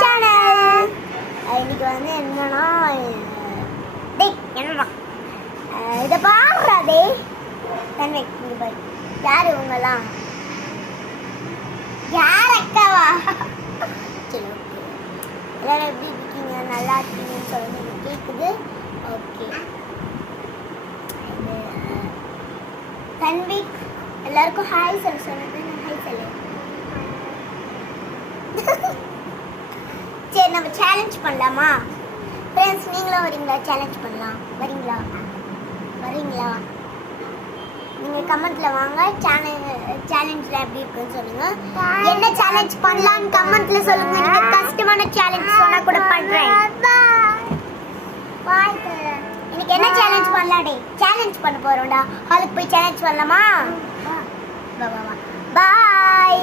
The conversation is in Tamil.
சேனல். இன்னைக்கு வந்து என்னன்னா டேய் என்னடா இத பாருடா டேய் தன்வை இங்க பாரு. யாரு இவங்கலாம்? யார் அக்காவா? சரி ஓகே. எல்லாரும் எப்படி இருக்கீங்க? நல்லா இருக்கீங்கன்னு சொல்லுங்க. கேக்குது. ஓகே. தன்வி எல்லாருக்கும் ஹாய் சொல்லுங்க. ஹாய் சொல்லு. சரி நம்ம சேலஞ்ச் பண்ணலாமா ஃப்ரெண்ட்ஸ்? நீங்களும் வரீங்களா? சேலஞ்ச் பண்ணலாம். வரீங்களா? நீங்கள் கமெண்ட்டில் வாங்க. சேலஞ்சில் எப்படி இருக்குன்னு சொல்லுங்கள். என்ன சேலஞ்ச் பண்ணலான்னு கமெண்ட்டில் சொல்லுங்கள். நீங்கள் கஷ்டமான சேலஞ்ச் சொன்னால் கூட பண்ணுறேன். இன்னைக்கு என்ன சேலஞ்ச் பண்ணலாம்? டே சேலஞ்ச் பண்ண போகிறோம்டா. ஹாலுக்கு போய் சேலஞ்ச் பண்ணலாமா? பாய்.